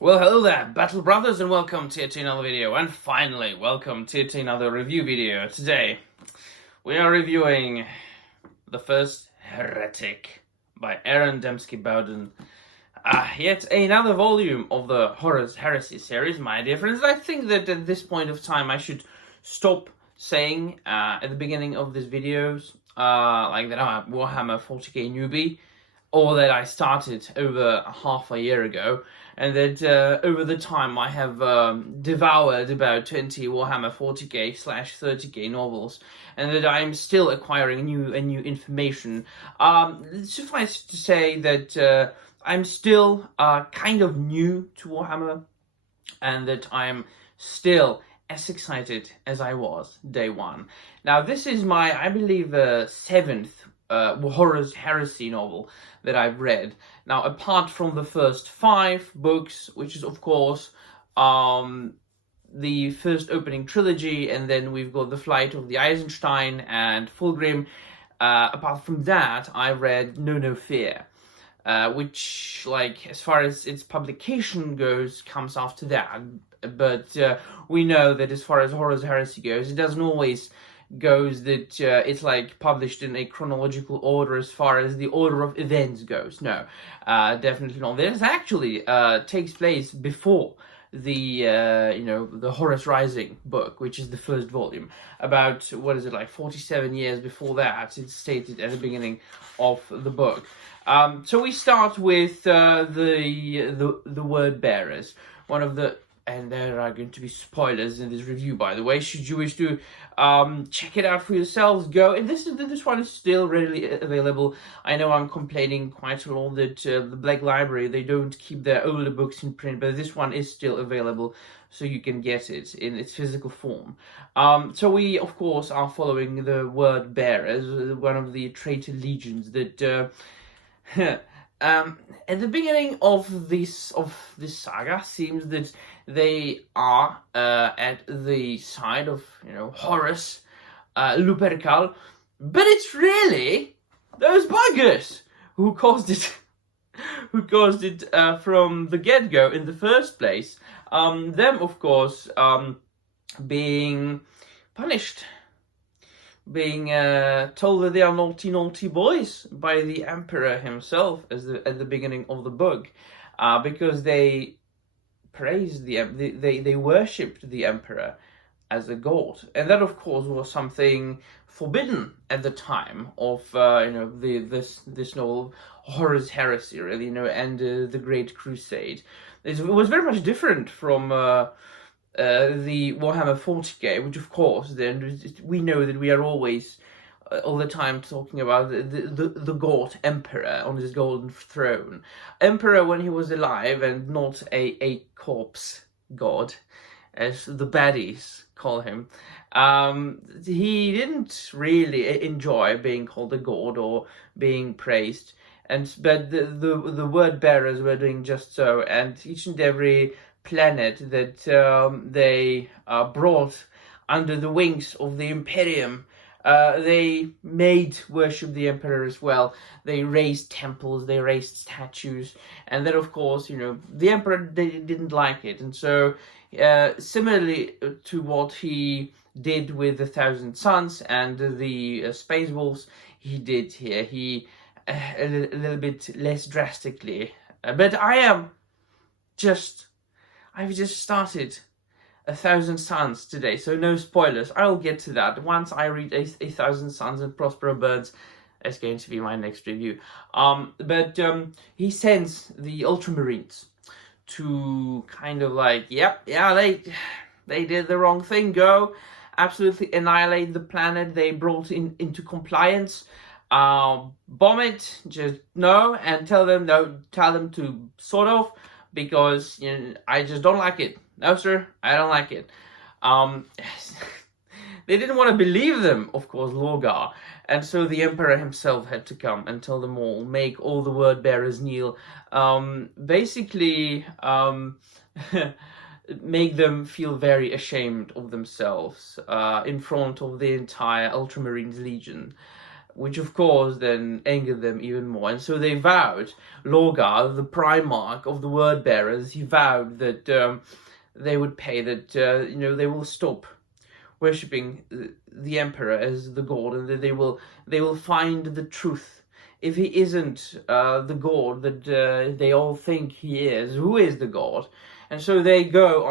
Well, hello there, Battle Brothers, and welcome to yet another video, and finally, welcome to yet another review video. Today, we are reviewing the first Heretic by Aaron Dembski-Bowden. Yet another volume of the Horus Heresy series, my dear friends. I think that at this point of time, I should stop saying at the beginning of these videos, like that I'm a Warhammer 40k newbie, or that I started over half a year ago, and that over the time I have devoured about 20 Warhammer 40k/30k novels, and that I'm still acquiring new information. Suffice to say that I'm still kind of new to Warhammer, and that I'm still as excited as I was day one. Now, this is my, I believe, seventh Horus Heresy novel that I've read. Now, apart from the first 5 books, which is, of course, the first opening trilogy, and then we've got The Flight of the Eisenstein and Fulgrim. Apart from that, I read No Fear, which, like, as far as its publication goes, comes after that. But we know that as far as Horus Heresy goes, it doesn't always goes that it's like published in a chronological order as far as the order of events goes. No, definitely not. This actually takes place before the the Horus Rising book, which is the first volume. About, what is it, like 47 years before that, it's stated at the beginning of the book. So we start with the word bearers, one of the, and there are going to be spoilers in this review, by the way. Should you wish to check it out for yourselves, go. And this one is still readily available. I know I'm complaining quite a lot that the Black Library, they don't keep their older books in print, but this one is still available, so you can get it in its physical form. So we, of course, are following the word bearers, one of the traitor legions that at the beginning of this saga, seems that they are at the side of Horus Lupercal, but it's really those buggers who caused it, from the get-go in the first place. Them, of course, being punished, being told that they are naughty boys by the Emperor himself at the beginning of the book, because they praised they worshipped the Emperor as a god, and that, of course, was something forbidden at the time of this novel, Horus Heresy, really, and the Great Crusade. It was very much different from the Warhammer 40k, which, of course, then we know that we are always, all the time, talking about the god Emperor on his golden throne. Emperor when he was alive, and not a corpse god, as the baddies call him. He didn't really enjoy being called a god or being praised, but the word bearers were doing just so, and each and every planet that they brought under the wings of the Imperium, they made worship the Emperor as well. They raised temples, they raised statues, and then, of course, the Emperor didn't like it. And so, similarly to what he did with the Thousand Suns and the Space Wolves, he did here. He a little bit less drastically. But I've just started A Thousand Suns today, so no spoilers. I'll get to that once I read A Thousand Suns and Prospero Birds. It's going to be my next review. But he sends the Ultramarines to kind of like, they did the wrong thing. Go absolutely annihilate the planet they brought into compliance. Bomb it, just no, and tell them to sort of, because I just don't like it. No, sir, I don't like it. They didn't want to believe them, of course, Lorgar, and so the Emperor himself had to come and tell them all, make all the word bearers kneel, basically make them feel very ashamed of themselves in front of the entire Ultramarines Legion. which of course then angered them even more. And so they vowed, Lorgar, the Primarch of the Word Bearers, he vowed that they would pay, that they will stop worshipping the Emperor as the god, and that they will find the truth. If he isn't the god that they all think he is, who is the god? And so they go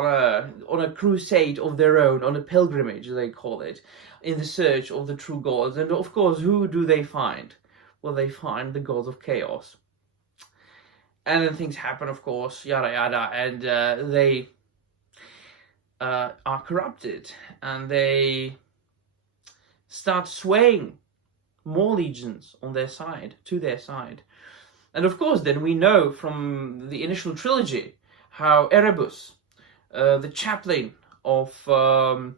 on a crusade of their own, on a pilgrimage, they call it, in the search of the true gods. And of course, who do they find? Well, they find the gods of chaos. And then things happen, of course, yada yada, and they are corrupted, and they start swaying more legions on their side, to their side. And of course, then we know from the initial trilogy how Erebus, the chaplain of the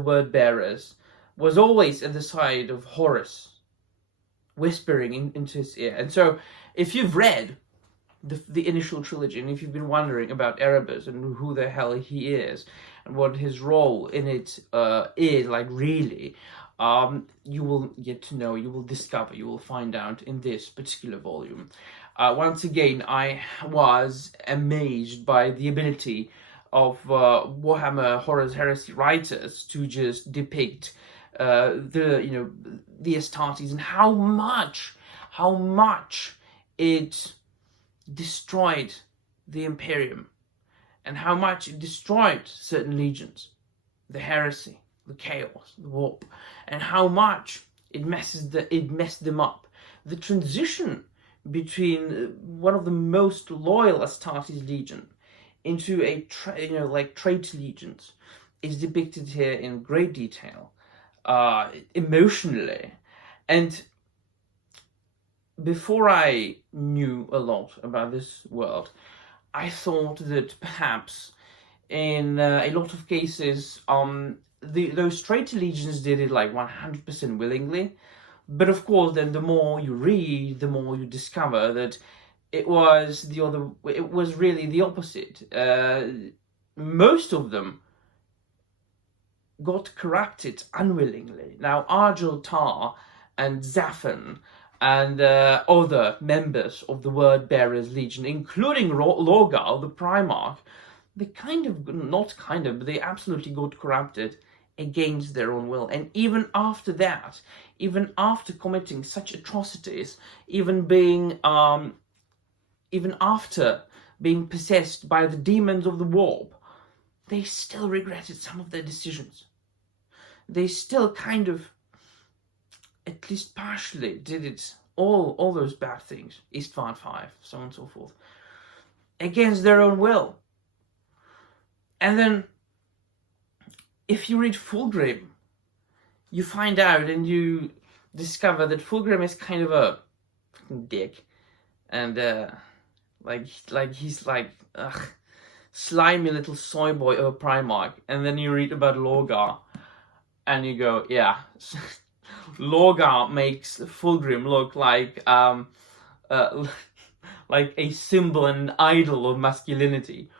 Word Bearers, was always at the side of Horus, whispering into his ear. And so, if you've read the initial trilogy, and if you've been wondering about Erebus and who the hell he is, and what his role in it is, like really, you will get to know, you will discover, you will find out in this particular volume. Once again, I was amazed by the ability of Warhammer Horus Heresy writers to just depict the Astartes, and how much it destroyed the Imperium, and how much it destroyed certain legions, the heresy, the chaos, the warp, and how much it messed them up. The transition between one of the most loyal Astartes legion into a traitor legions is depicted here in great detail, emotionally. And before I knew a lot about this world, I thought that perhaps in a lot of cases those traitor legions did it like 100% willingly. But of course, then the more you read, the more you discover that it was really the opposite. Most of them got corrupted unwillingly. Now, Argel Tar and Zaphan and other members of the Word Bearers Legion, including Lorgar, the Primarch, they absolutely got corrupted against their own will. And even after that, even after committing such atrocities, even after being possessed by the demons of the warp, they still regretted some of their decisions. They still kind of, at least partially, did it, all those bad things, Istvan 5, so on and so forth, against their own will. And then, if you read Fulgrim, you find out and you discover that Fulgrim is kind of a fucking dick, and he's like slimy little soy boy of a Primarch. And then you read about Lorgar, and you go, yeah, Lorgar makes Fulgrim look like a symbol and an idol of masculinity.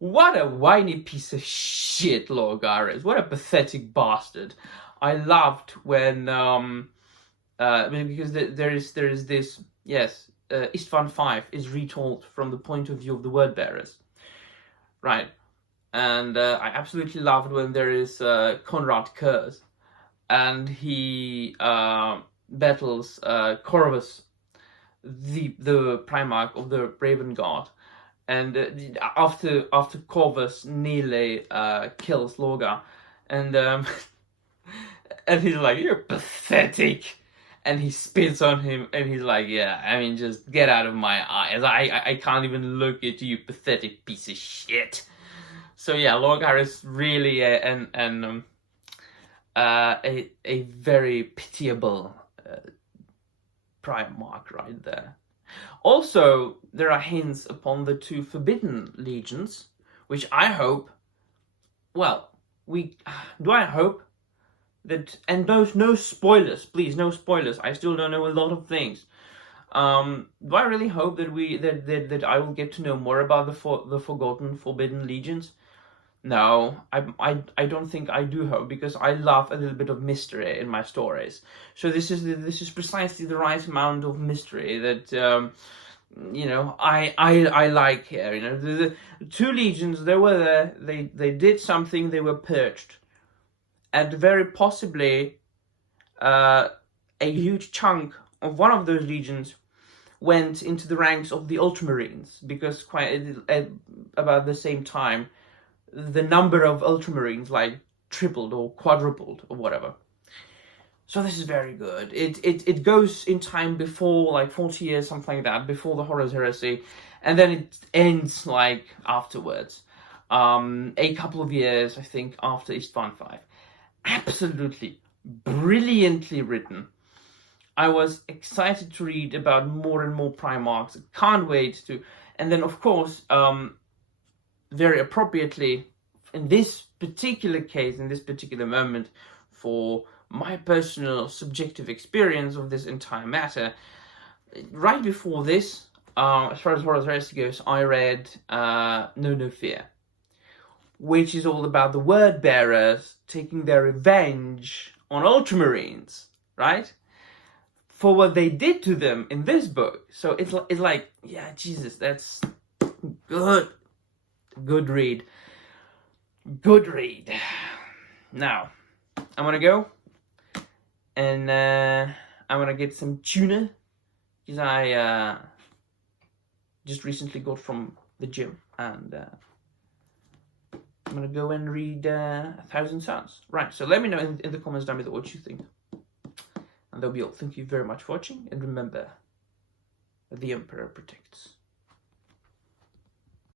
What a whiny piece of shit Lorgar is. What a pathetic bastard. I loved when because there is this, yes, Istvan 5 is retold from the point of view of the Word Bearers, right? And I absolutely loved when there is Konrad Kurz, and he battles Corvus, the Primarch of the Raven Guard. And after Corvus nearly kills Lorgar, and and he's like, "You're pathetic," and he spits on him, and he's like, "Yeah, I mean, just get out of my eyes. I can't even look at you, pathetic piece of shit." So yeah, Lorgar is really a very pitiable Primarch right there. Also, there are hints upon the two Forbidden Legions, which I hope, I hope that, and no spoilers, please, no spoilers, I still don't know a lot of things. Do I really hope that I will get to know more about the Forgotten Forbidden Legions? No, I don't think I do hope, because I love a little bit of mystery in my stories. So this is precisely the right amount of mystery that you know, I like here. You know, the two legions, they were there, they did something, they were purged, and very possibly a huge chunk of one of those legions went into the ranks of the Ultramarines, because quite at about the same time, the number of Ultramarines like tripled or quadrupled or whatever. So this is very good. It goes in time before, like 40 years, something like that, before the Horus Heresy, and then it ends like afterwards. A couple of years, I think, after Istvan V. Absolutely brilliantly written. I was excited to read about more and more Primarchs. Can't wait to. And then, of course, very appropriately, in this particular case, in this particular moment, for my personal subjective experience of this entire matter, right before this, as far as Horus Heresy goes, I read No Fear, which is all about the word bearers taking their revenge on Ultramarines, right? For what they did to them in this book. So it's like, yeah, Jesus, that's good. Good read. Good read. Now, I'm gonna go and I'm gonna get some tuna, because I just recently got from the gym, and I'm gonna go and read 1,000 Suns. Right, so let me know in the comments down below what you think. And that'll be all. Thank you very much for watching, and remember, the Emperor protects.